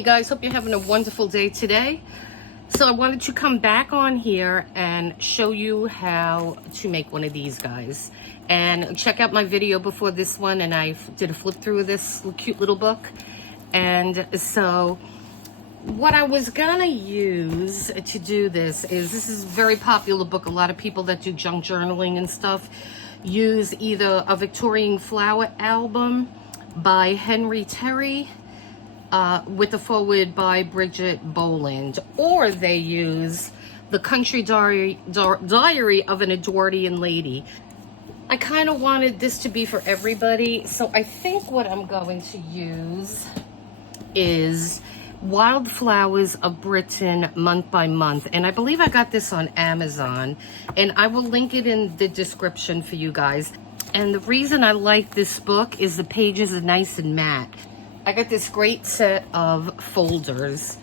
Hey guys, hope you're having a wonderful day today. So I wanted to come back on here and show you how to make one of these guys. And check out my video before this one, and I did a flip through of this cute little book. And so what I was gonna use to do this is a very popular book. A lot of people that do junk journaling and stuff use either a Victorian Flower album by Henry Terry, with a foreword by Bridget Boland, or they use the Country Diary of an Edwardian Lady. I kind of wanted this to be for everybody, so I think what I'm going to use is Wildflowers of Britain month by month, and I believe I got this on Amazon, and I will link it in the description for you guys. And the reason I like this book is the pages are nice and matte. I got this great set of folders,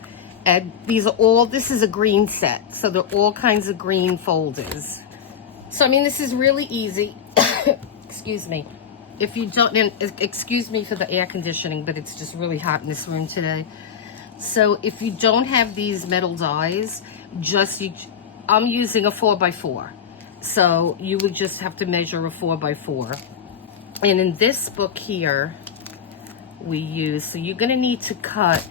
and this is a green set, so they're all kinds of green folders. So I mean, this is really easy. Excuse me. If you don't, and excuse me for the air conditioning, but it's just really hot in this room today. So if you don't have these metal dies, I'm using a 4x4. So you would just have to measure a 4x4. And in this book here, so you're going to need to cut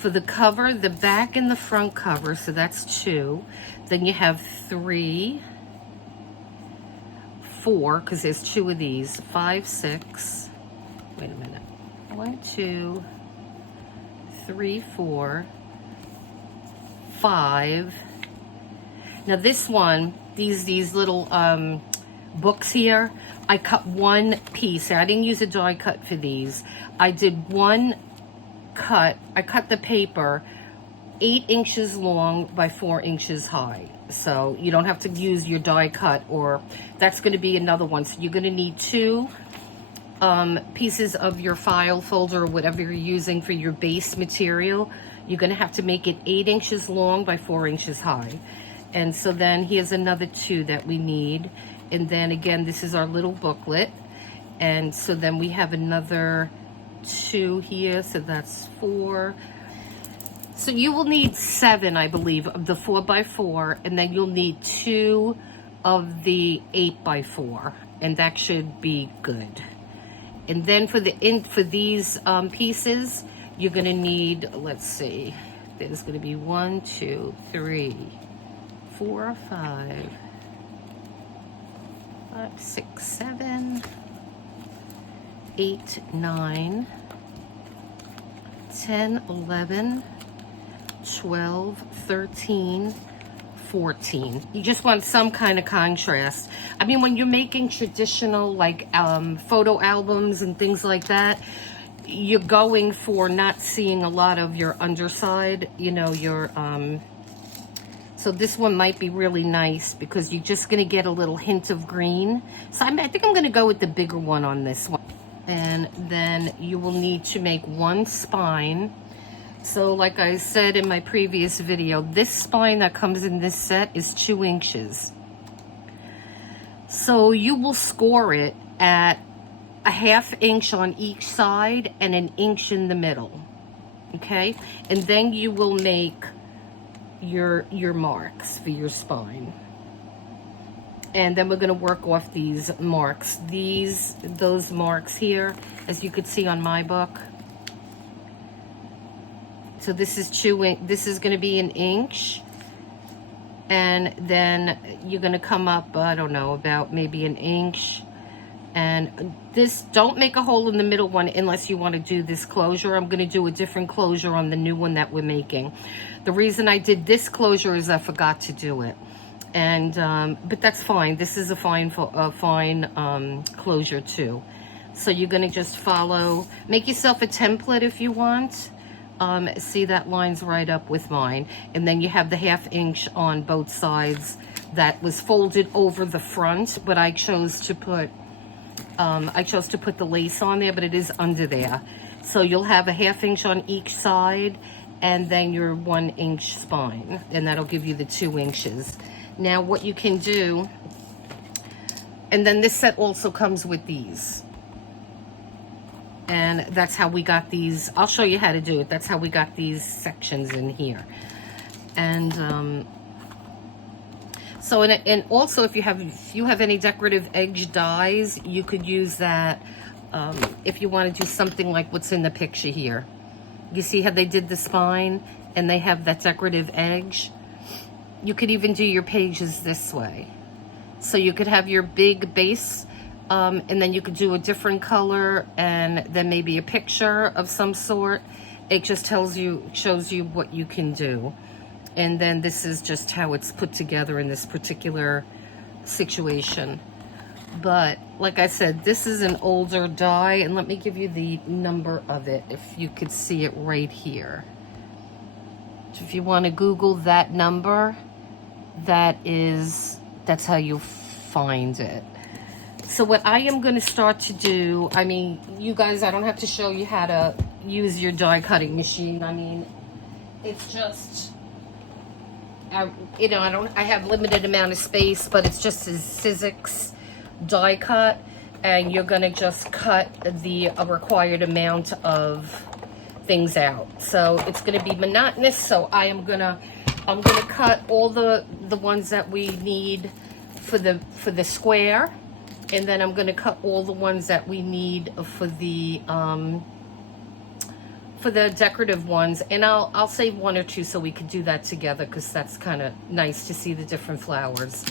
for the cover, the back and the front cover, so that's 2. Then you have 3, 4, because there's 2 of these, 5, 6, wait a minute, 1, 2, 3, 4, 5. Now this one, these little books here, I cut one piece. I didn't use a die cut for these. I did one cut. I cut the paper 8 inches long by 4 inches high. So you don't have to use your die cut, or that's going to be another one. So you're going to need 2 pieces of your file folder, or whatever you're using for your base material. You're going to have to make it 8 inches long by 4 inches high. And so then here's another 2 that we need. And then again, this is our little booklet. And so then we have another 2 here, so that's 4. So you will need 7, I believe, of the 4x4, and then you'll need 2 of the 8x4, and that should be good. And then for these pieces, you're gonna need, let's see, there's gonna be 1, 2, 3, 4, 5, 6, 7, 8, 9, 10, 11, 12, 13, 14. You just want some kind of contrast. I mean, when you're making traditional like photo albums and things like that, you're going for not seeing a lot of your underside, you know, your so this one might be really nice because you're just going to get a little hint of green. So I think I'm going to go with the bigger one on this one. And then you will need to make 1 spine. So like I said in my previous video, this spine that comes in this set is 2 inches. So you will score it at a 1/2 inch on each side and 1 inch in the middle. Okay? And then you will make your marks for your spine. And then we're going to work off these marks. Those marks here, as you could see on my book. So this is this is going to be 1 inch. And then you're going to come up, I don't know, about maybe 1 inch. And this, don't make a hole in the middle one unless you want to do this closure. I'm going to do a different closure on the new one that we're making. The reason I did this closure is I forgot to do it. And but that's fine. This is a fine closure too. So you're going to just follow, make yourself a template if you want. See, that lines right up with mine. And then you have the 1/2 inch on both sides that was folded over the front, but I chose to put the lace on there, but it is under there. So you'll have a 1/2 inch on each side, and then your 1 inch spine, and that'll give you the 2 inches. Now what you can do, and then this set also comes with these. And that's how we got these. I'll show you how to do it. That's how we got these sections in here. And so, and also if you have any decorative edge dies, you could use that if you want to do something like what's in the picture here. You see how they did the spine and they have that decorative edge? You could even do your pages this way. So you could have your big base, and then you could do a different color and then maybe a picture of some sort. It just shows you what you can do. And then this is just how it's put together in this particular situation. But like I said, this is an older die, and let me give you the number of it if you could see it right here. If you want to Google that number, that's how you'll find it. So what I am going to start to do, I mean, you guys, I don't have to show you how to use your die cutting machine. I mean, it's just, you know, I have limited amount of space, but it's just a Sizzix die cut, and you're going to just cut the required amount of things out. So it's going to be monotonous. So I'm going to cut all the ones that we need for the square, and then I'm going to cut all the ones that we need for the decorative ones, and I'll save one or two so we can do that together, because that's kind of nice to see the different flowers.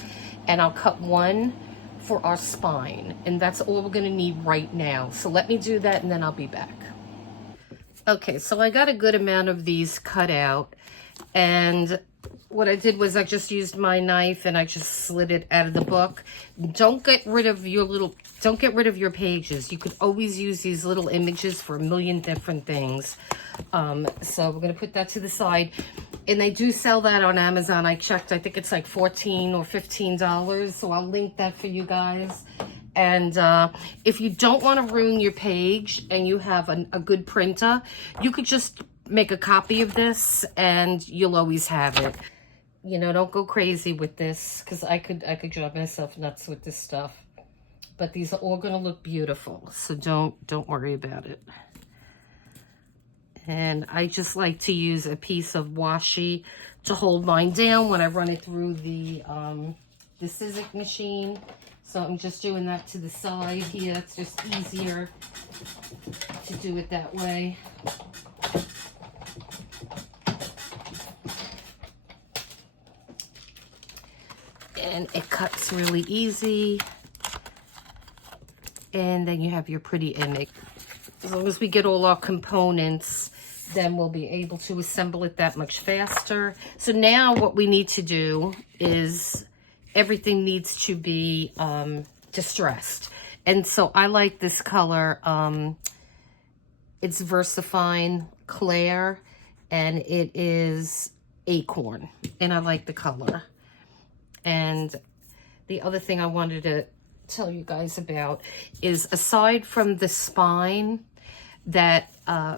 And I'll cut one for our spine, and that's all we're going to need right now. So let me do that and then I'll be back. Okay, so I got a good amount of these cut out, and what I did was I just used my knife and I just slid it out of the book. Don't get rid of your pages. You could always use these little images for a million different things. So we're going to put that to the side. And they do sell that on Amazon. I checked, I think it's like $14 or $15. So I'll link that for you guys. And if you don't want to ruin your page and you have a good printer, you could just make a copy of this and you'll always have it. You know, don't go crazy with this, because I could drive myself nuts with this stuff. But these are all going to look beautiful, so don't worry about it. And I just like to use a piece of washi to hold mine down when I run it through the Sizzix machine. So I'm just doing that to the side here. It's just easier to do it that way. And it cuts really easy. And then you have your pretty image. As long as we get all our components, then we'll be able to assemble it that much faster. So now what we need to do is everything needs to be distressed. And so I like this color. It's Versafine Claire, and it is Acorn. And I like the color. And the other thing I wanted to tell you guys about is, aside from the spine, that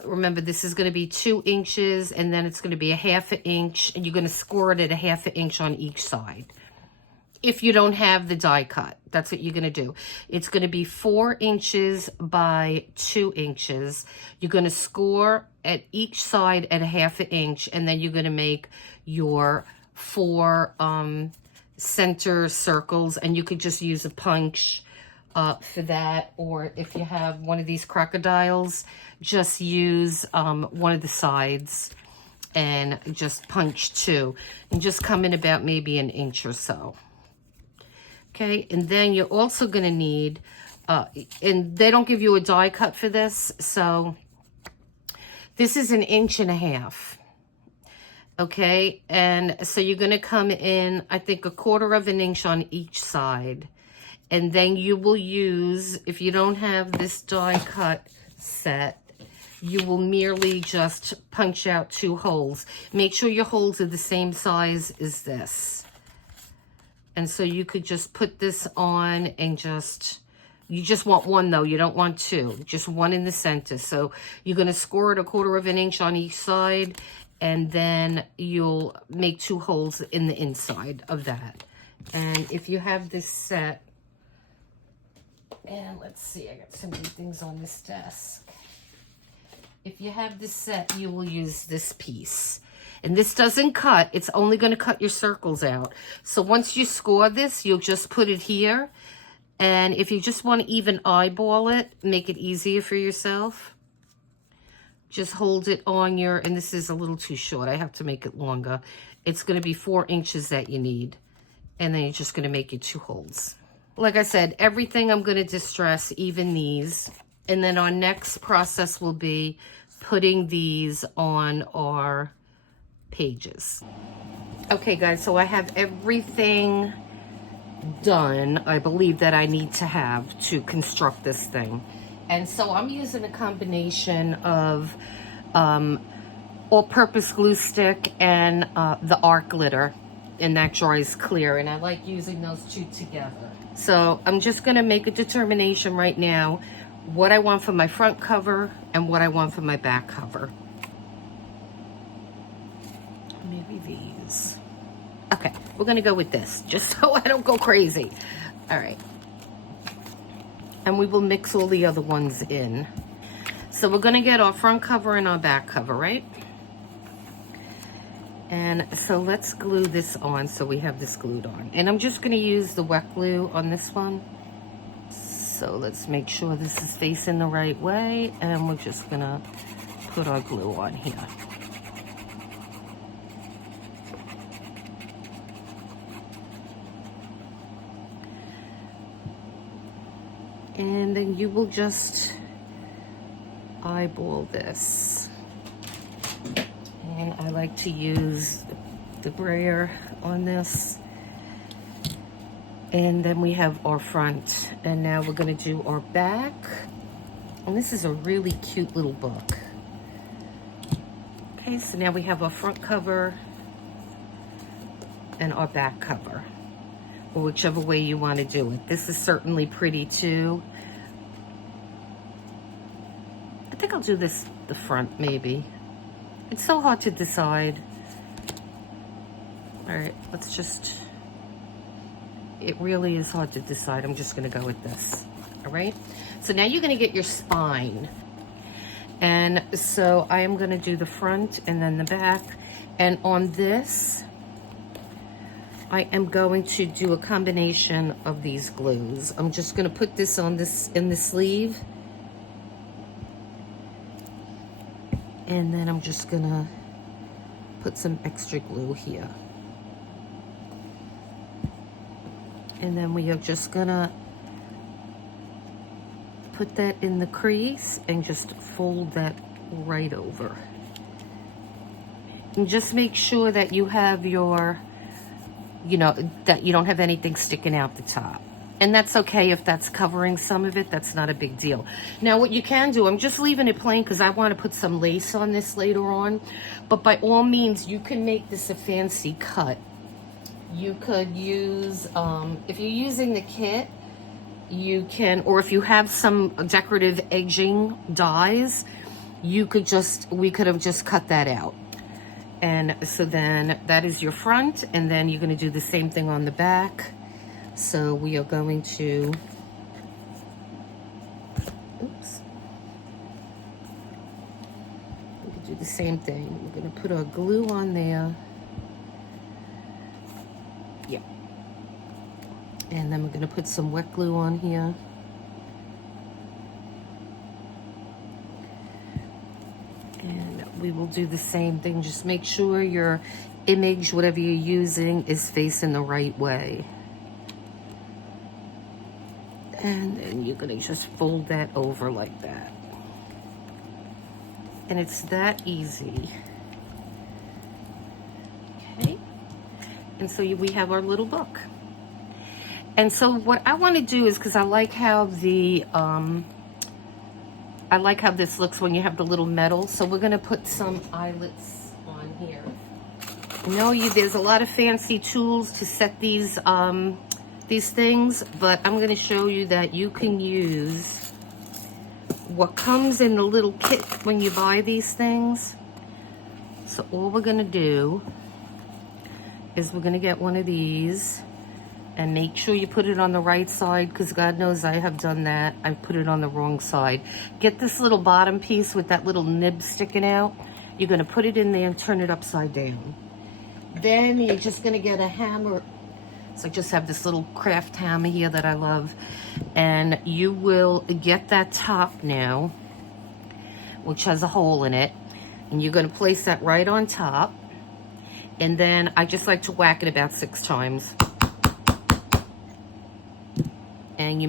remember, this is going to be 2 inches, and then it's going to be a 1/2 inch, and you're going to score it at a 1/2 inch on each side. If you don't have the die cut, that's what you're going to do. It's going to be 4 inches by 2 inches. You're going to score at each side at a 1/2 inch, and then you're going to make your 4 center circles, and you could just use a punch for that, or if you have one of these crocodiles, just use one of the sides and just punch 2, and just come in about maybe an inch or so. Okay, and then you're also going to need, and they don't give you a die cut for this, so this is 1.5 inches. Okay, and so you're going to come in, I think, 1/4 inch on each side. And then you will use, if you don't have this die cut set, you will merely just punch out 2 holes. Make sure your holes are the same size as this. And so you could just put this on and you just want 1 though, you don't want 2, just 1 in the center. So you're going to score it 1/4 inch on each side, and then you'll make 2 holes in the inside of that. And if you have this set, and let's see, I got so many things on this desk. if you have this set, you will use this piece. And this doesn't cut, it's only going to cut your circles out. So once you score this, you'll just put it here. And if you just want to even eyeball it, make it easier for yourself, just hold it on your, and this is a little too short, I have to make it longer. It's going to be 4 inches that you need. And then you're just going to make your 2 holes. Like I said, everything I'm going to distress, even these. And then our next process will be putting these on our pages. Okay guys, so I have everything done, I believe, that I need to have to construct this thing. And so I'm using a combination of all-purpose glue stick and the art glitter, and that dries clear, and I like using those 2 together. So I'm just going to make a determination right now what I want for my front cover and what I want for my back cover. Maybe these. Okay, we're going to go with this, just so I don't go crazy. All right. And we will mix all the other ones in. So we're going to get our front cover and our back cover, right? And so let's glue this on so we have this glued on. And I'm just going to use the wet glue on this one. So let's make sure this is facing the right way. And we're just going to put our glue on here. And then you will just eyeball this. And I like to use the brayer on this. And then we have our front. And now we're going to do our back. And this is a really cute little book. Okay, so now we have our front cover and our back cover, or whichever way you want to do it. This is certainly pretty too. I think I'll do this the front maybe. It's so hard to decide. All right, let's just, it really is hard to decide. I'm just gonna go with this, all right? So now you're gonna get your spine. And so I am gonna do the front and then the back. And on this, I am going to do a combination of these glues. I'm just gonna put this on this, in the sleeve. And then I'm just gonna put some extra glue here. And then we are just gonna put that in the crease and just fold that right over. And just make sure that you have your, you know, that you don't have anything sticking out the top. And that's okay if that's covering some of it. That's not a big deal. Now, what you can do, I'm just leaving it plain because I want to put some lace on this later on. But by all means, you can make this a fancy cut. You could use, if you're using the kit, you can, or if you have some decorative edging dies, you could just, we could have just cut that out. And so then that is your front, and then you're going to do the same thing on the back. So we are going to, oops, we can do the same thing. We're going to put our glue on there. Yep. And then we're going to put some wet glue on here. And we will do the same thing. Just make sure your image, whatever you're using, is facing the right way. And then you're going to just fold that over like that. And it's that easy. Okay. And so we have our little book. And so what I want to do is, because I like how the, I like how this looks when you have the little metal. So we're going to put some eyelets on here. I know there's a lot of fancy tools to set these things, but I'm going to show you that you can use what comes in the little kit when you buy these things. So all we're going to do is we're going to get one of these, And make sure you put it on the right side, because God knows I have done that. I put it on the wrong side. Get this little bottom piece with that little nib sticking out. You're going to put it in there and turn it upside down. Then you're just going to get a hammer. So I just have this little craft hammer here that I love. And you will get that top now, which has a hole in it. And you're going to place that right on top. And then I just like to whack it about 6 times. And you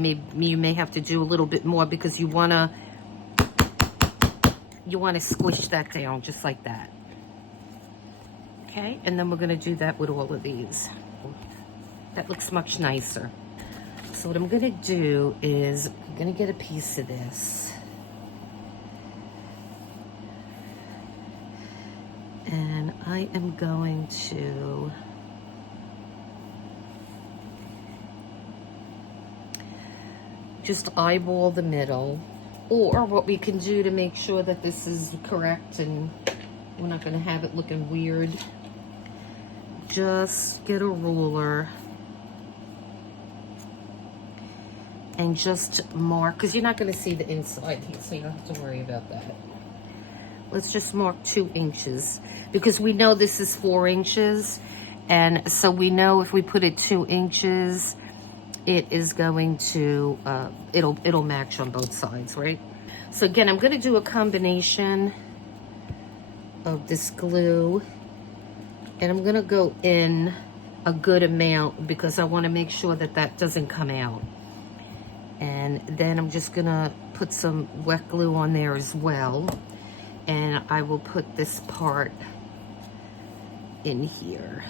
may have to do a little bit more, because you wanna squish that down just like that. Okay, and then we're gonna do that with all of these. That looks much nicer. So what I'm gonna do is I'm gonna get a piece of this. And I am going to just eyeball the middle, or what we can do to make sure that this is correct and we're not going to have it looking weird, just get a ruler and just mark, because you're not going to see the inside here, so you don't have to worry about that. Let's just mark 2 inches, because we know this is 4 inches, and so we know if we put it 2 inches, it is going to, it'll match on both sides, right? So again, I'm going to do a combination of this glue, and I'm going to go in a good amount, because I want to make sure that that doesn't come out. And then I'm just going to put some wet glue on there as well, and I will put this part in here.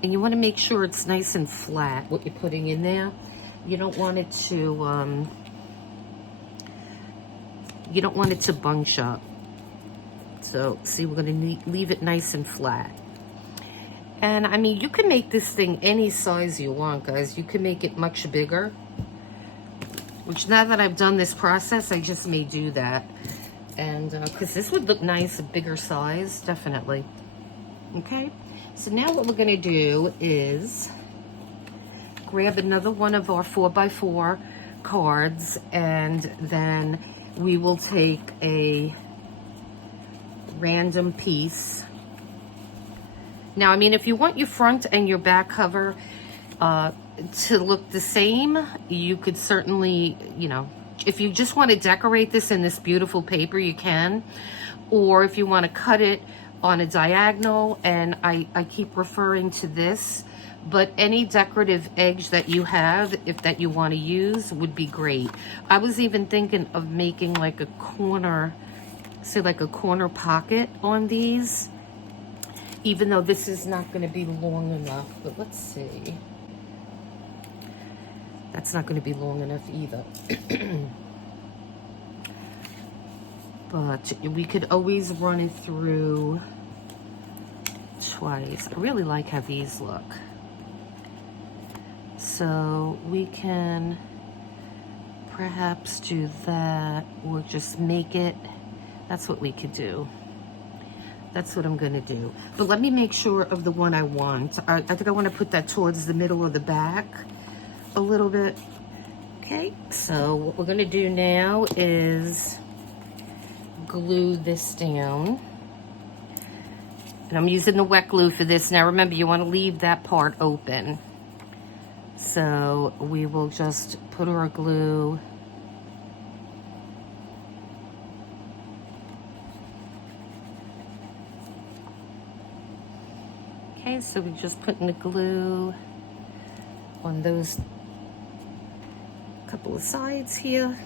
And you want to make sure it's nice and flat, what you're putting in there. You don't want it to bunch up. So, see, we're going to leave it nice and flat. And, I mean, you can make this thing any size you want, guys. You can make it much bigger. Which, now that I've done this process, I just may do that. And, because this would look nice, a bigger size, definitely. Okay? So now what we're going to do is grab another one of our 4x4 cards, and then we will take a random piece. Now, I mean, if you want your front and your back cover to look the same, you could certainly, you know, if you just want to decorate this in this beautiful paper, you can. Or if you want to cut it on a diagonal, and I keep referring to this, but any decorative edge that you have, if that you want to use, would be great. I was even thinking of making like a corner, say like a corner pocket on these, even though this is not going to be long enough. But let's see. That's not going to be long enough either. But we could always run it through twice. I really like how these look. So we can perhaps do that, or just make it. That's what we could do. That's what I'm going to do. But let me make sure of the one I want. I think I want to put that towards the middle of the back a little bit. Okay, so what we're going to do now is glue this down. And I'm using the wet glue for this. Now remember, you want to leave that part open. So we will just put our glue okay, so we're just putting the glue on those couple of sides here.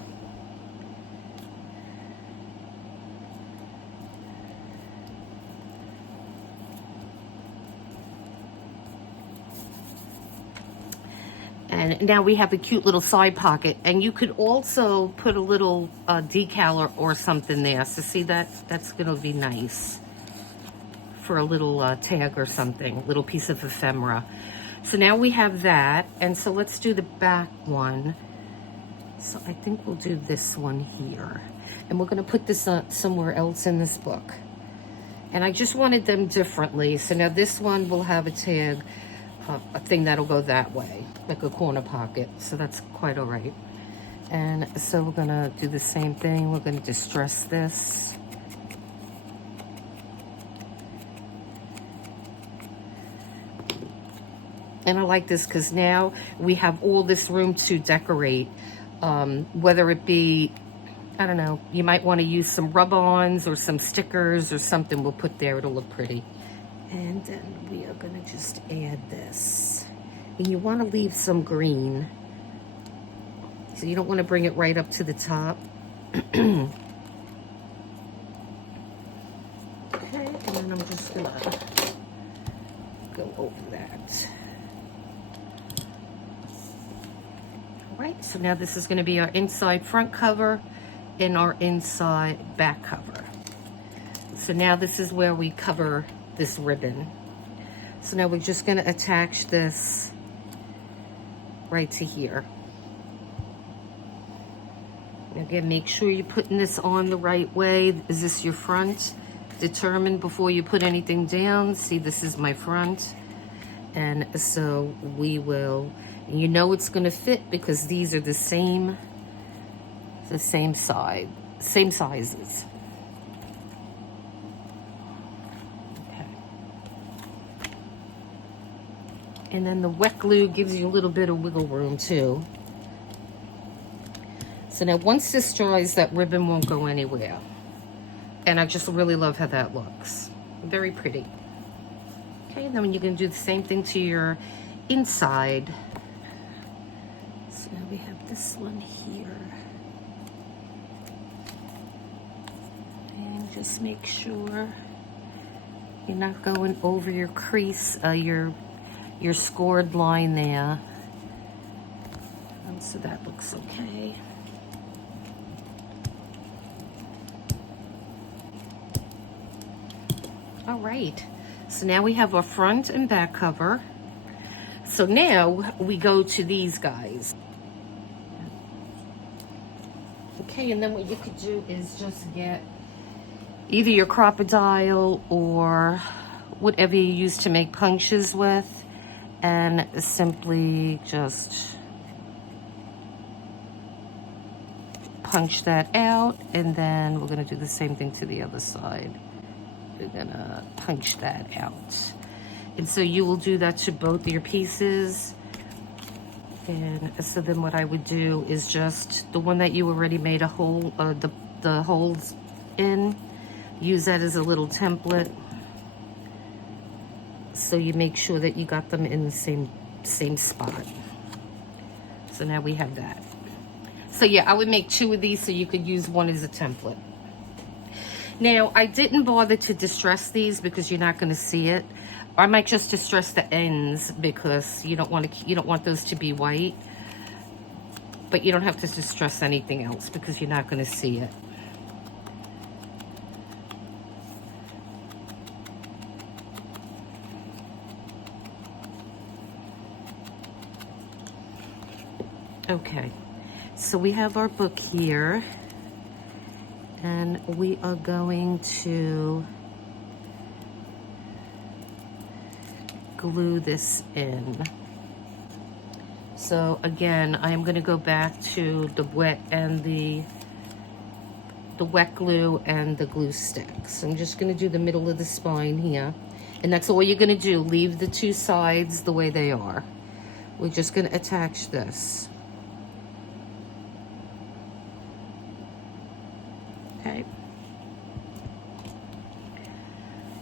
And now we have a cute little side pocket, and you could also put a little decal or something there. So see that? That's gonna be nice for a little tag or something, little piece of ephemera. So now we have that, and so let's do the back one. So I think we'll do this one here. And we're gonna put this somewhere else in this book. And I just wanted them differently. So now this one will have a tag, a thing that'll go that way, like a corner pocket. So that's quite all right. And so we're gonna do the same thing. We're gonna distress this. And I like this because now we have all this room to decorate. Whether it be, I don't know, you might want to use some rub-ons or some stickers or something we'll put there. It'll look pretty. And then we are going to just add this. And you want to leave some green. So you don't want to bring it right up to the top. Okay, and then I'm just going to go over that. Right, so now this is going to be our inside front cover and our inside back cover. So now this is where we cover this ribbon. So now we're just going to attach this right to here. Again, make sure you're putting this on the right way. Is this your front? Determine before you put anything down. See, this is my front. And so we will, and you know it's going to fit because these are the same side, same sizes. Okay. And then the wet glue gives you a little bit of wiggle room too. So now once this dries, that ribbon won't go anywhere. And I just really love how that looks. Very pretty. Okay, and then you're going to do the same thing to your inside. So now we have this one here. And just make sure you're not going over your crease, your scored line there. And so that looks okay. All right. So now we have our front and back cover. So now we go to these guys. Okay, and then what you could do is just get either your crocodile or whatever you use to make punctures with, and simply just punch that out, and then we're gonna do the same thing to the other side. We're gonna punch that out. And so you will do that to both your pieces. And so then what I would do is just the one that you already made a hole, the holes in, use that as a little template. So you make sure that you got them in the same spot. So now we have that. So yeah, I would make 2 of these so you could use one as a template. Now, I didn't bother to distress these because you're not going to see it. I might just distress the ends because you don't want those to be white. But you don't have to distress anything else because you're not going to see it. Okay, so we have our book here. And we are going to glue this in. So again, I am going to go back to the wet and the wet glue and the glue stick. So I'm just going to do the middle of the spine here. And that's all you're going to do. Leave the 2 sides the way they are. We're just going to attach this. Okay.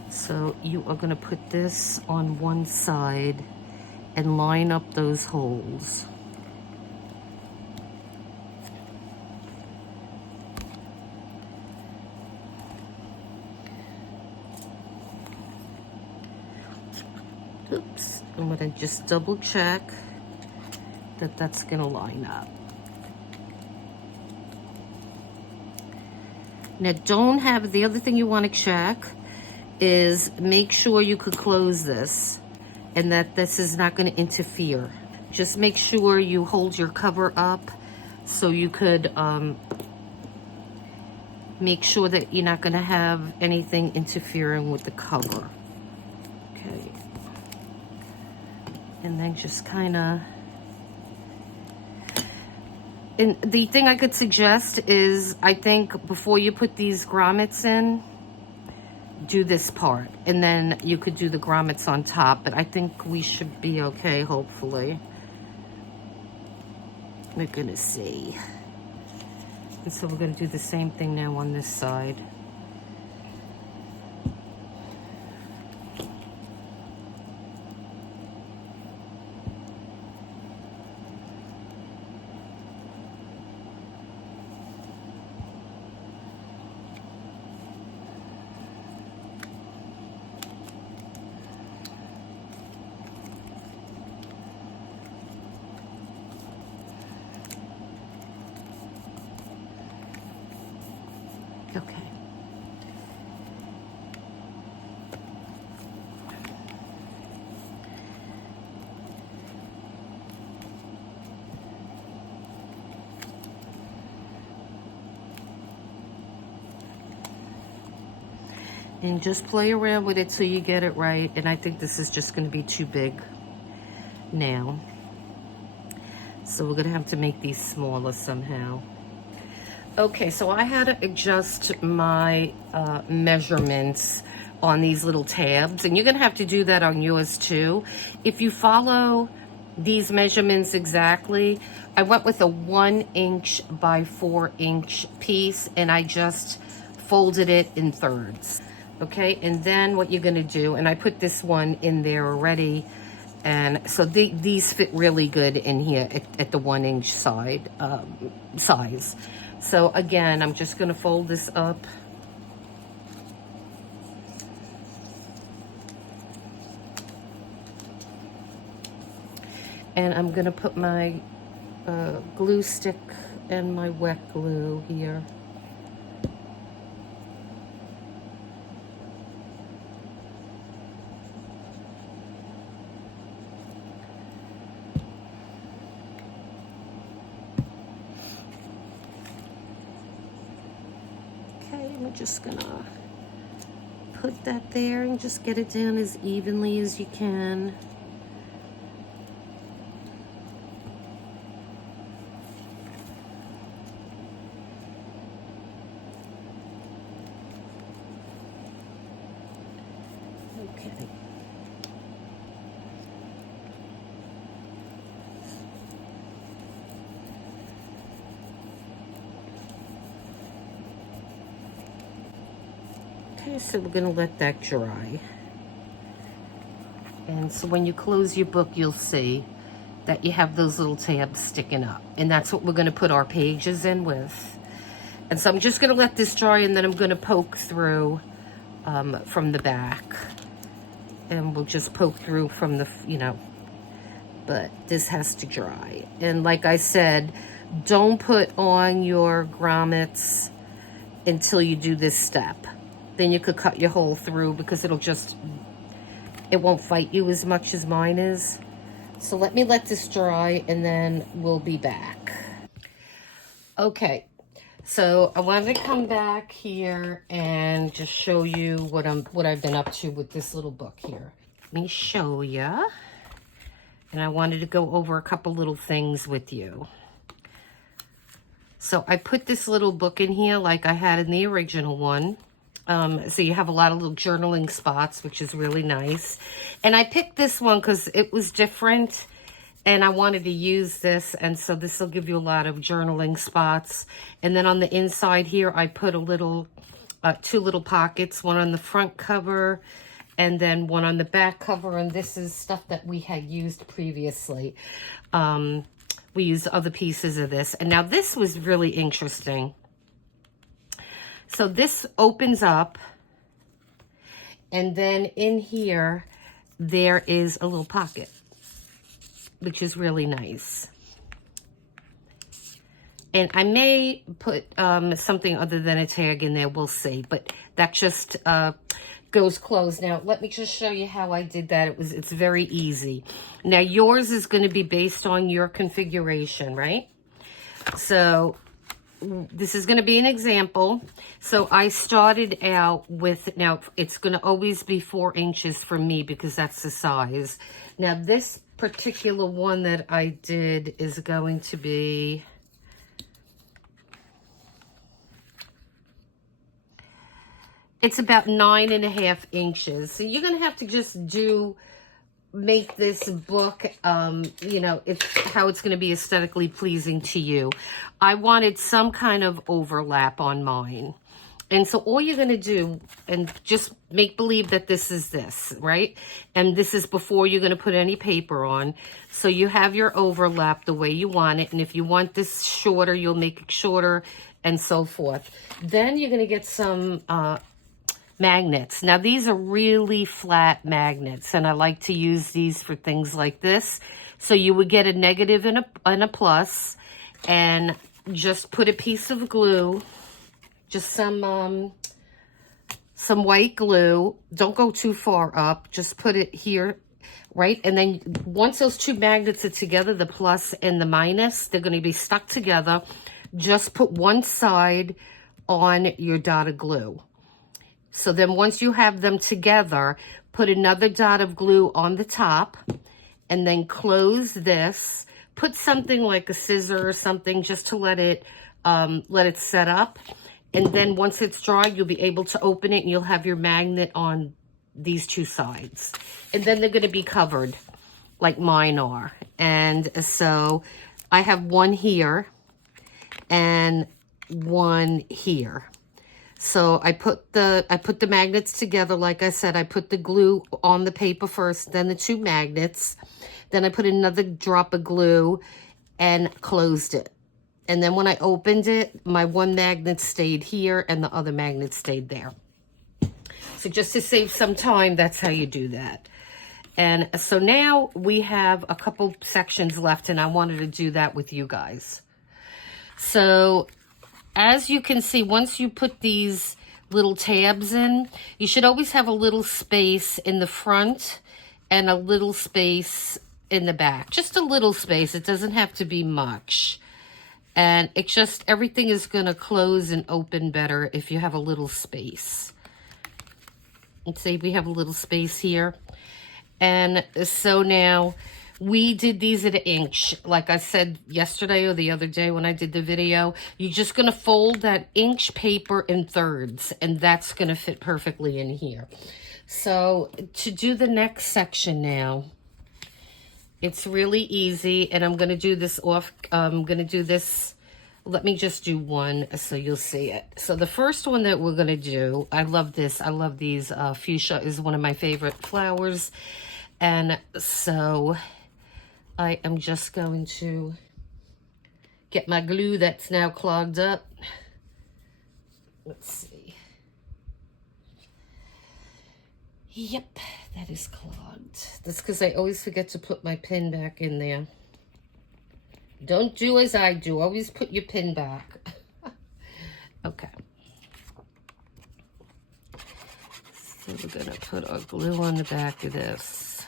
So you are going to put this on one side and line up those holes. Oops. I'm going to just double check that that's going to line up. Now don't have, the other thing you want to check is make sure you could close this and that this is not going to interfere. Just make sure you hold your cover up so you could make sure that you're not going to have anything interfering with the cover. Okay. And then just kind of... And the thing I could suggest is, I think before you put these grommets in, do this part. And then you could do the grommets on top. But I think we should be okay, hopefully. We're going to see. And so we're going to do the same thing now on this side. Okay. And just play around with it till you get it right. And I think this is just going to be too big now. So we're going to have to make these smaller somehow. Okay, so I had to adjust my measurements on these little tabs, and you're going to have to do that on yours too. If you follow these measurements exactly, I went with a 1 inch by 4 inch piece, and I just folded it in thirds. Okay, and then what you're going to do, and I put this one in there already, and so these fit really good in here at the 1 inch side size. So again, I'm just going to fold this up. And I'm going to put my glue stick and my wet glue here. I'm just gonna put that there and just get it down as evenly as you can. Okay. Okay, so we're going to let that dry. And so when you close your book, you'll see that you have those little tabs sticking up. And that's what we're going to put our pages in with. And so I'm just going to let this dry, and then I'm going to poke through from the back. And we'll just poke through from the, but this has to dry. And like I said, don't put on your grommets until you do this step. Then you could cut your hole through, because it won't fight you as much as mine is. So let me let this dry, and then we'll be back. Okay, so I wanted to come back here and just show you what I've been up to with this little book here. Let me show you. And I wanted to go over a couple little things with you. So I put this little book in here like I had in the original one. So you have a lot of little journaling spots, which is really nice. And I picked this one because it was different, and I wanted to use this, and so this will give you a lot of journaling spots. And then on the inside here, I put a little, 2 little pockets, one on the front cover, and then one on the back cover. And this is stuff that we had used previously. We used other pieces of this. And now this was really interesting. So this opens up, and then in here, there is a little pocket, which is really nice. And I may put something other than a tag in there, we'll see, but that just goes closed. Now, let me just show you how I did that. It's very easy. Now, yours is going to be based on your configuration, right? So this is going to be an example. So I started out with, now it's going to always be 4 inches for me because that's the size. Now this particular one that I did is going to be, it's about 9.5 inches. So you're going to have to just make this book, you know, it's how it's going to be aesthetically pleasing to you. I wanted some kind of overlap on mine. And so all you're going to do, and just make believe that this is this, right? And this is before you're going to put any paper on. So you have your overlap the way you want it. And if you want this shorter, you'll make it shorter and so forth. Then you're going to get some magnets. Now these are really flat magnets, and I like to use these for things like this. So you would get a negative and a plus, and just put a piece of glue, just some white glue. Don't go too far up. Just put it here, right? And then once those two magnets are together, the plus and the minus, they're going to be stuck together. Just put one side on your dot of glue. So then once you have them together, put another dot of glue on the top, and then close this. Put something like a scissor or something just to let it set up. And then once it's dry, you'll be able to open it and you'll have your magnet on these two sides. And then they're going to be covered like mine are. And so I have one here and one here. So I put the magnets together. Like I said, I put the glue on the paper first, then the two magnets. Then I put another drop of glue and closed it. And then when I opened it, my one magnet stayed here and the other magnet stayed there. So just to save some time, that's how you do that. And so now we have a couple sections left, and I wanted to do that with you guys. So as you can see, once you put these little tabs in, you should always have a little space in the front and a little space in the back. Just a little space. It doesn't have to be much. And it's just, everything is going to close and open better if you have a little space. Let's say we have a little space here. And so now we did these at 1 inch. Like I said yesterday or the other day when I did the video, you're just going to fold that inch paper in thirds, and that's going to fit perfectly in here. So to do the next section now, it's really easy, and I'm going to do this off. I'm going to do this. Let me just do one so you'll see it. So the first one that we're going to do, I love this. I love these. Fuchsia is one of my favorite flowers. And so I am just going to get my glue that's now clogged up. Let's see. Yep, that is clogged. That's because I always forget to put my pin back in there. Don't do as I do. Always put your pin back. Okay. So we're going to put our glue on the back of this.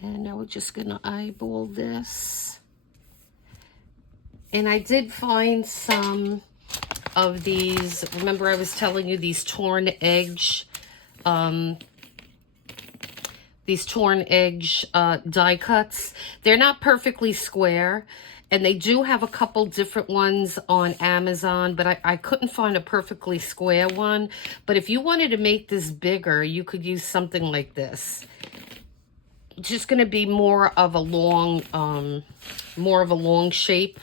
And now we're just going to eyeball this. And I did find some of these. Remember I was telling you these torn edge die cuts. They're not perfectly square, and they do have a couple different ones on Amazon, but I couldn't find a perfectly square one. But if you wanted to make this bigger, you could use something like this. It's just going to be more of a long shape.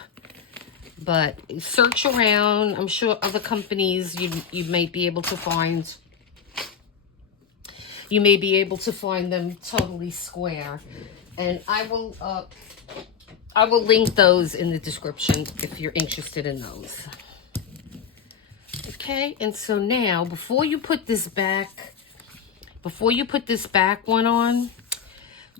But search around. I'm sure other companies you may be able to find. You may be able to find them totally square, and I will link those in the description if you're interested in those. Okay, and so now before you put this back one on,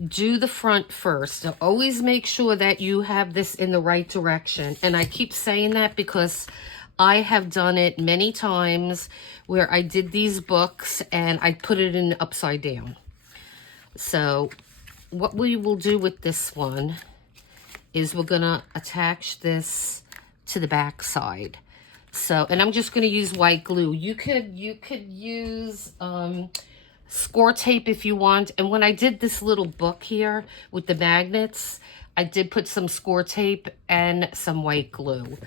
do the front first. So always make sure that you have this in the right direction. And I keep saying that because I have done it many times where I did these books and I put it in upside down. So what we will do with this one is we're gonna attach this to the back side. So, and I'm just gonna use white glue. You could use score tape if you want. And when I did this little book here with the magnets, I did put some score tape and some white glue.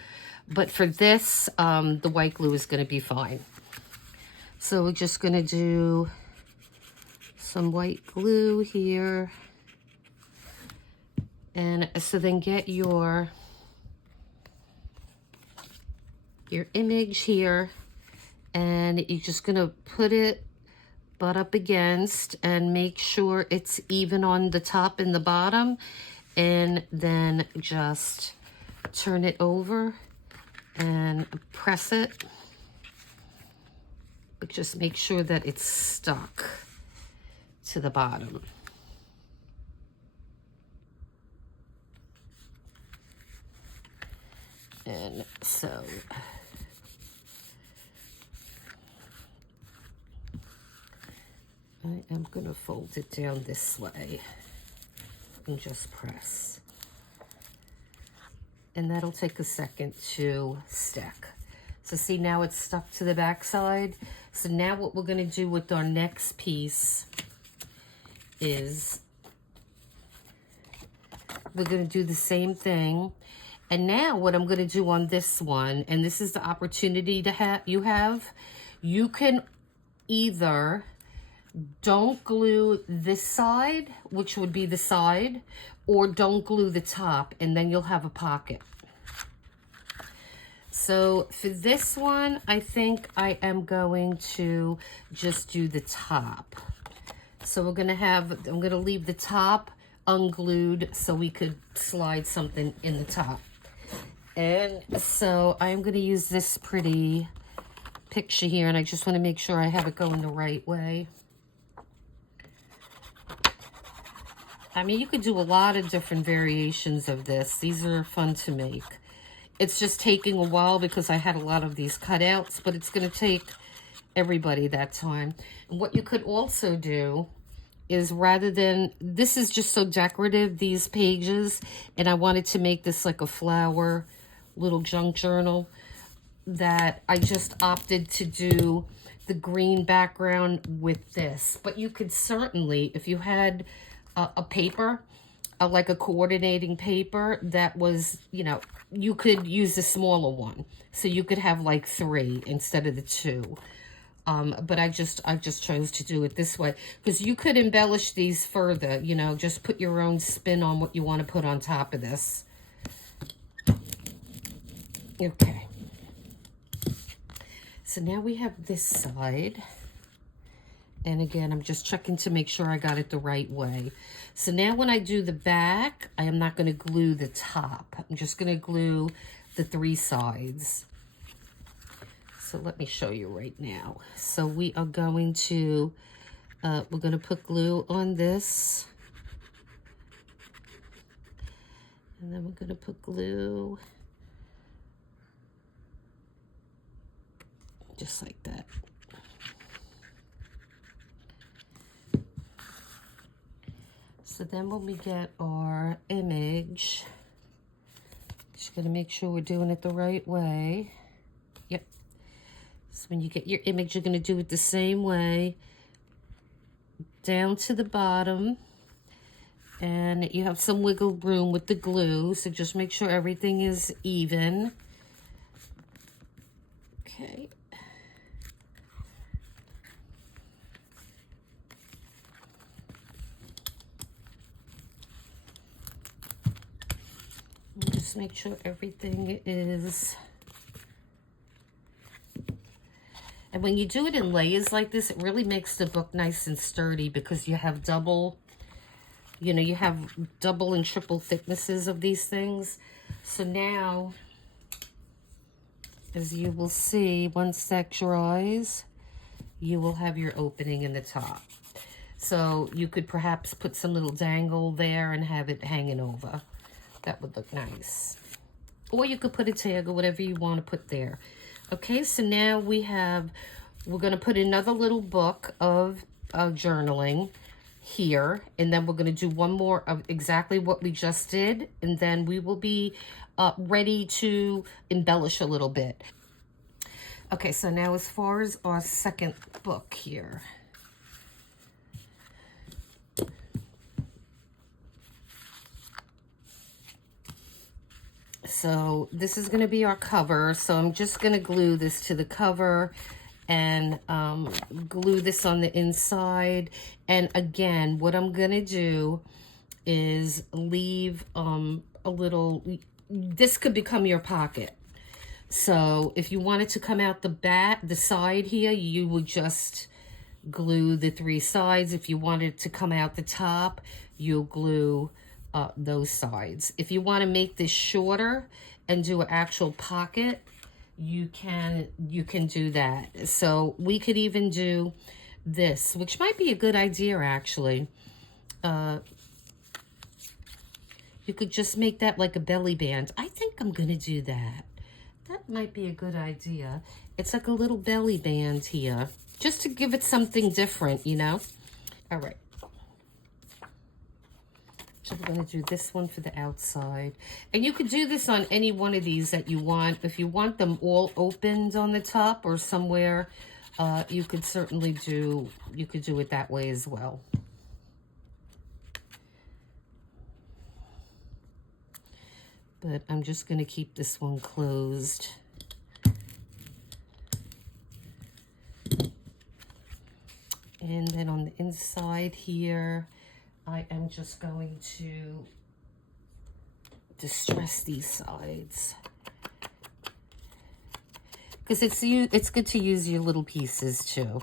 But for this, the white glue is gonna be fine. So we're just gonna do some white glue here. And so then get your image here, and you're just gonna put it butt up against and make sure it's even on the top and the bottom, and then just turn it over and press it. But just make sure that it's stuck to the bottom. And so I am going to fold it down this way and just press. And that'll take a second to stick. So see, now it's stuck to the back side. So now what we're going to do with our next piece is we're going to do the same thing. And now what I'm going to do on this one, and this is the opportunity to you can either don't glue this side, which would be the side, or don't glue the top, and then you'll have a pocket. So for this one, I think I am going to just do the top. So I'm going to leave the top unglued so we could slide something in the top. And so I'm going to use this pretty picture here, and I just want to make sure I have it going the right way. I mean, you could do a lot of different variations of this. These are fun to make. It's just taking a while because I had a lot of these cutouts, but it's going to take everybody that time. And what you could also do is, rather than, this is just so decorative, these pages, and I wanted to make this like a flower little junk journal, that I just opted to do the green background with this. But you could certainly, if you had a paper, like a coordinating paper that was, you know, you could use a smaller one. So you could have like 3 instead of the 2. But I just chose to do it this way, because you could embellish these further, you know, just put your own spin on what you want to put on top of this. Okay. So now we have this side. And again, I'm just checking to make sure I got it the right way. So now when I do the back, I am not going to glue the top. I'm just going to glue the 3 sides. So let me show you right now. So we are going to, we're going to put glue on this. And then we're going to put glue just like that. So then when we get our image, just going to make sure we're doing it the right way. Yep. So when you get your image, you're going to do it the same way, down to the bottom. And you have some wiggle room with the glue, so just make sure everything is even. Okay. Just make sure everything is. And when you do it in layers like this, it really makes the book nice and sturdy, because you have double, you know, you have double and triple thicknesses of these things. So now, as you will see, once that dries, you will have your opening in the top. So you could perhaps put some little dangle there and have it hanging over. That would look nice. Or you could put a tag or whatever you want to put there. Okay, so now we're going to put another little book of journaling here, and then we're going to do one more of exactly what we just did, and then we will be ready to embellish a little bit. Okay, so now as far as our second book here. So this is going to be our cover. So I'm just going to glue this to the cover and glue this on the inside. And again, what I'm going to do is leave a little, this could become your pocket. So if you want it to come out the side here, you would just glue the 3 sides. If you want it to come out the top, you'll glue those sides. If you want to make this shorter and do an actual pocket, you can do that. So we could even do this, which might be a good idea actually. You could just make that like a belly band. I think I'm gonna do that. That might be a good idea. It's like a little belly band here, just to give it something different, you know? All right. So we're going to do this one for the outside. And you could do this on any one of these that you want. If you want them all opened on the top or somewhere, you could certainly do it that way as well. But I'm just going to keep this one closed. And then on the inside here, I am just going to distress these sides. Because it's good to use your little pieces too.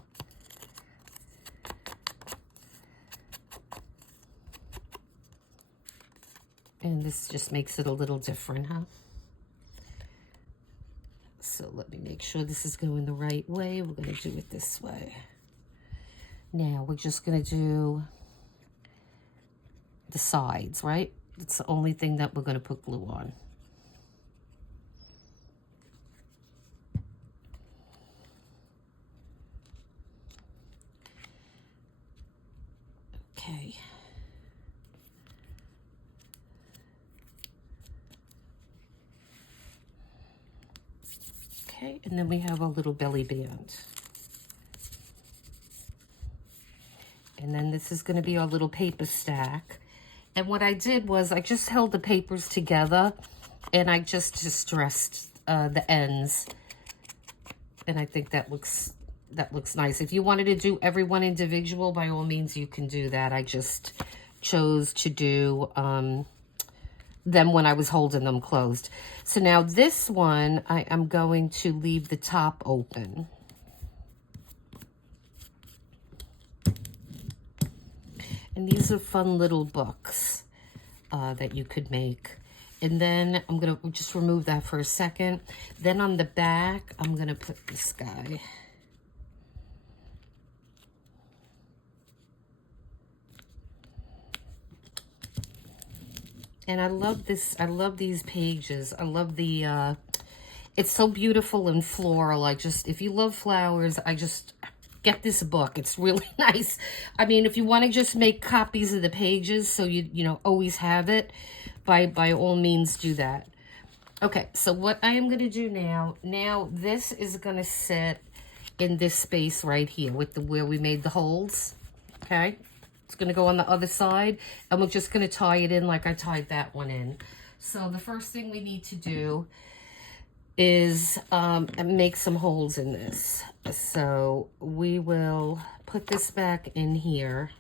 And this just makes it a little different, huh? So let me make sure this is going the right way. We're going to do it this way. Now we're just going to do the sides, right? It's the only thing that we're going to put glue on. Okay. Okay, and then we have a little belly band. And then this is going to be our little paper stack. And what I did was I just held the papers together and I just distressed the ends. And I think that looks nice. If you wanted to do everyone individual, by all means, you can do that. I just chose to do them when I was holding them closed. So now this one, I am going to leave the top open. And these are fun little books that you could make. And then I'm going to just remove that for a second. Then on the back, I'm going to put this guy. And I love this. I love these pages. I love the, it's so beautiful and floral. If you love flowers, get this book. It's really nice. I mean, if you want to just make copies of the pages so you always have it, by all means do that. Okay, so what I am going to do now this is going to sit in this space right here with where we made the holes. Okay, it's going to go on the other side, and we're just going to tie it in like I tied that one in. So the first thing we need to do is make some holes in this. So we will put this back in here.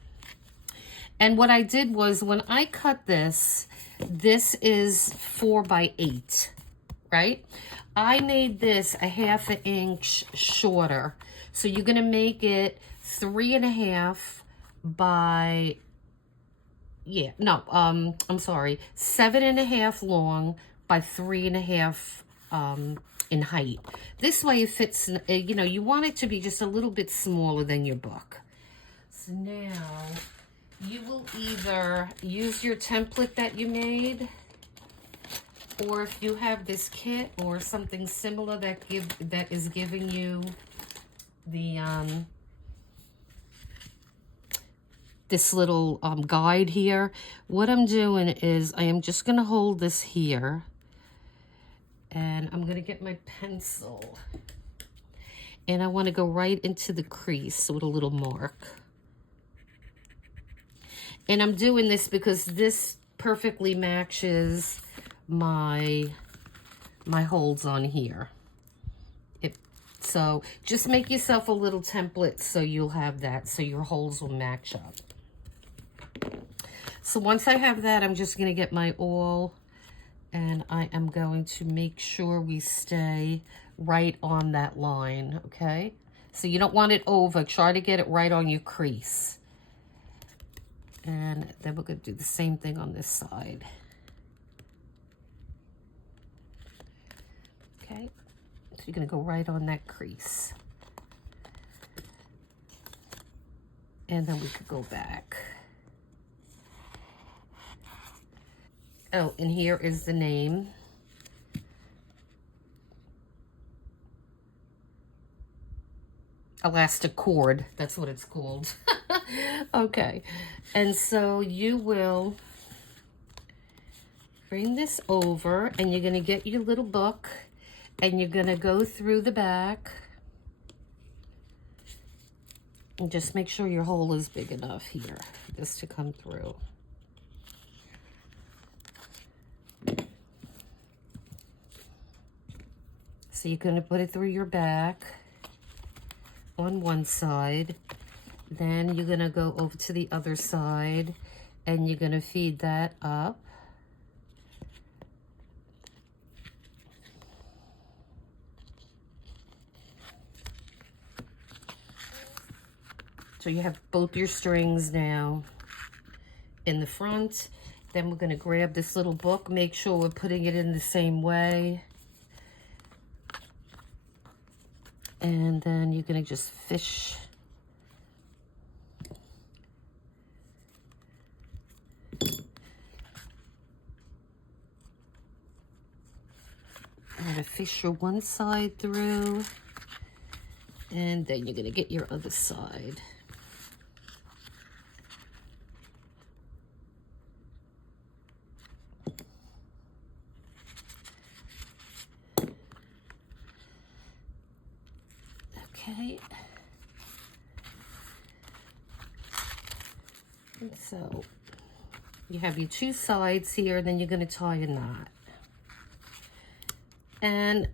And what I did was when I cut this is 4 by 8, right? I made this a 1/2 inch shorter. So you're gonna make it 3.5 by, I'm sorry, 7.5 long by 3.5 in height. This way it fits, you want it to be just a little bit smaller than your book. So now you will either use your template that you made, or if you have this kit or something similar that is giving you the this little guide here, what I'm doing is I am just going to hold this here, and I'm going to get my pencil, and I want to go right into the crease with a little mark. And I'm doing this because this perfectly matches my holes on here. So just make yourself a little template so you'll have that, so your holes will match up. So once I have that, I'm just going to get my awl, and I am going to make sure we stay right on that line, okay? So you don't want it over. Try to get it right on your crease. And then we're going to do the same thing on this side. Okay, so you're going to go right on that crease. And then we could go back. Oh, and here is the name. Elastic cord, that's what it's called. Okay, and so you will bring this over, and you're going to get your little book, and you're going to go through the back. And just make sure your hole is big enough here, just to come through. So you're going to put it through your back on one side. Then you're going to go over to the other side, and you're going to feed that up. So you have both your strings now in the front. Then we're going to grab this little book, make sure we're putting it in the same way. And then you're going to just fish. I'm going to fish your one side through, and then you're going to get your other side. Okay. And so you have your two sides here, and then you're going to tie a knot. And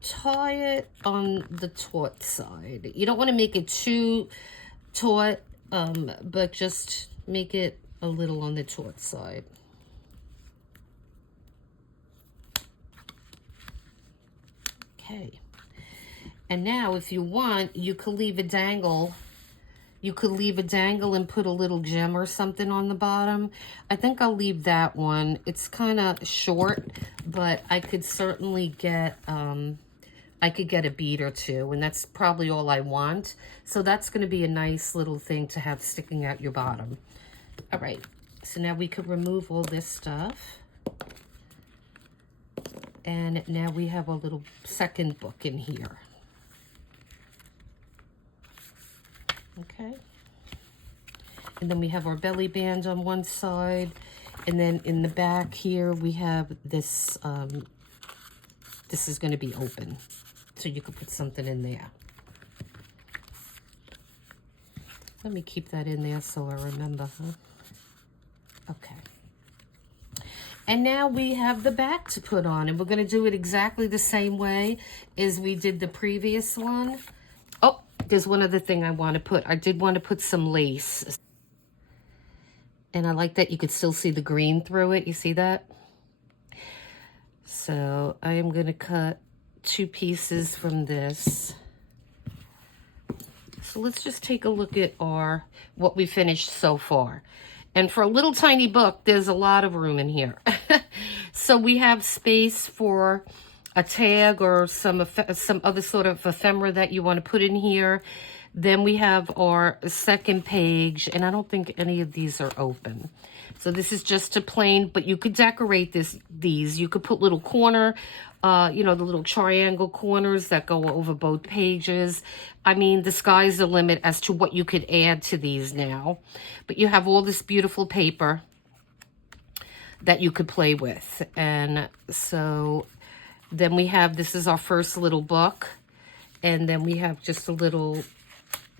tie it on the taut side. You don't want to make it too taut, but just make it a little on the taut side. Okay. And now, if you want, you could leave a dangle. You could leave a dangle and put a little gem or something on the bottom. I think I'll leave that one. It's kind of short, but I could certainly get, I could get a bead or two, and that's probably all I want. So that's going to be a nice little thing to have sticking out your bottom. All right, so now we could remove all this stuff. And now we have a little second book in here. Okay, and then we have our belly band on one side, and then in the back here we have this, this is going to be open, so you could put something in there. Let me keep that in there so I remember, huh? Okay. And now we have the back to put on, and we're going to do it exactly the same way as we did the previous one. Oh, there's one other thing I want to put. I did want to put some lace. And I like that you could still see the green through it. You see that? So I am going to cut 2 pieces from this. So let's just take a look at what we finished so far. And for a little tiny book, there's a lot of room in here. So we have space for a tag or some other sort of ephemera that you want to put in here. Then we have our second page, and I don't think any of these are open. So this is just a plain, but you could decorate these. You could put little corner, you know, the little triangle corners that go over both pages. I mean, the sky's the limit as to what you could add to these now. But you have all this beautiful paper that you could play with. And so then we have, this is our first little book. And then we have just a little,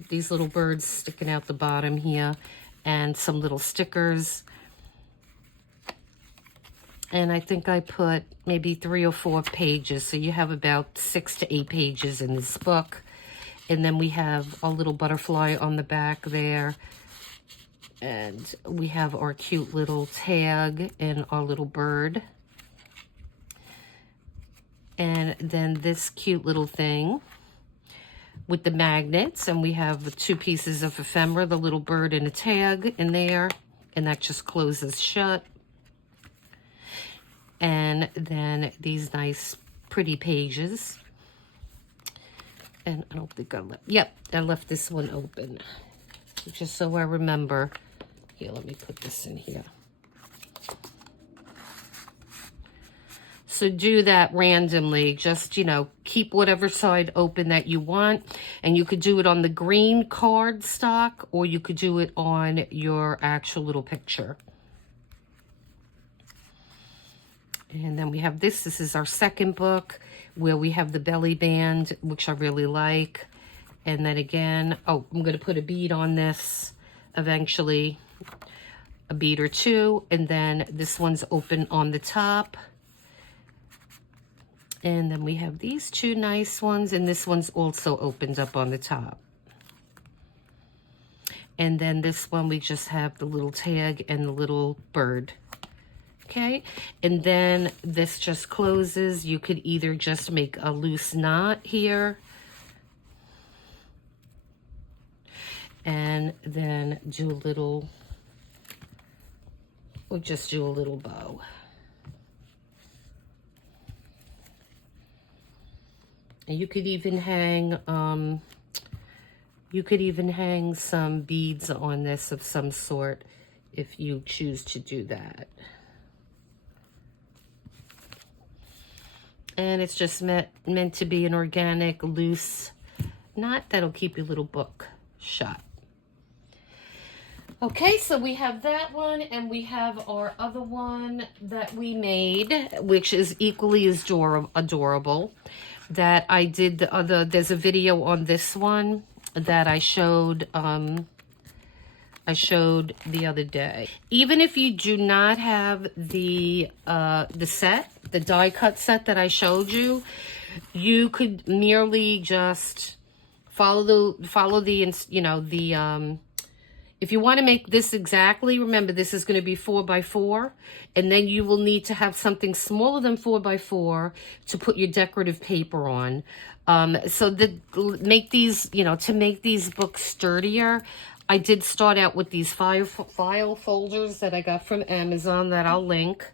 these little birds sticking out the bottom here, and some little stickers. And I think I put maybe 3 or 4 pages. So you have about 6 to 8 pages in this book. And then we have a little butterfly on the back there. And we have our cute little tag and our little bird. And then this cute little thing with the magnets. And we have 2 pieces of ephemera, the little bird and a tag in there. And that just closes shut. And then these nice pretty pages. And I don't think I left, yep, I left this one open. Just so I remember. Here, let me put this in here. So do that randomly. Just, you know, keep whatever side open that you want. And you could do it on the green card stock, or you could do it on your actual little picture. And then we have this. This is our second book where we have the belly band, which I really like. And then again, oh, I'm going to put a bead on this eventually, a bead or 2. And then this one's open on the top. And then we have these 2 nice ones, and this one's also opened up on the top. And then this one, we just have the little tag and the little bird. Okay, and then this just closes. You could either just make a loose knot here and then do a little, or just do a little bow. And you could even hang, some beads on this of some sort if you choose to do that. And it's just meant to be an organic, loose knot that'll keep your little book shut. Okay, so we have that one, and we have our other one that we made, which is equally as adorable, that I did the other, there's a video on this one that I showed the other day. Even if you do not have the set, the die cut set that I showed you, you could merely just follow the you know, the if you want to make this exactly, remember this is going to be 4x4, and then you will need to have something smaller than 4x4 to put your decorative paper on. So make these, you know, to make these books sturdier, I did start out with these file folders that I got from Amazon that I'll link.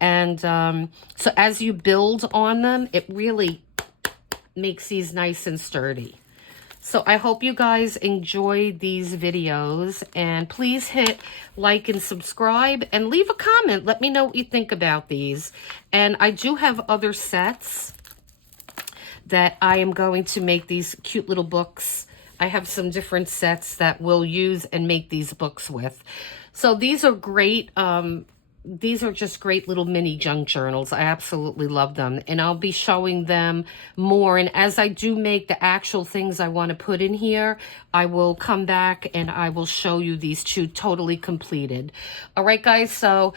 And so as you build on them, it really makes these nice and sturdy. So I hope you guys enjoy these videos, and please hit like and subscribe and leave a comment. Let me know what you think about these. And I do have other sets that I am going to make these cute little books. I have some different sets that we'll use and make these books with. So these are great. These are just great little mini junk journals. I absolutely love them. And I'll be showing them more. And as I do make the actual things I want to put in here, I will come back and I will show you these 2 totally completed. All right, guys. So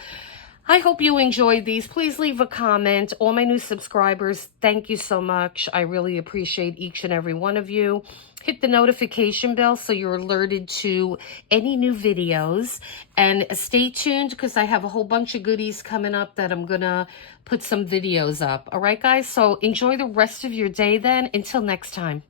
I hope you enjoyed these. Please leave a comment. All my new subscribers, thank you so much. I really appreciate each and every one of you. Hit the notification bell so you're alerted to any new videos. And stay tuned because I have a whole bunch of goodies coming up that I'm going to put some videos up. All right, guys? So enjoy the rest of your day then. Until next time.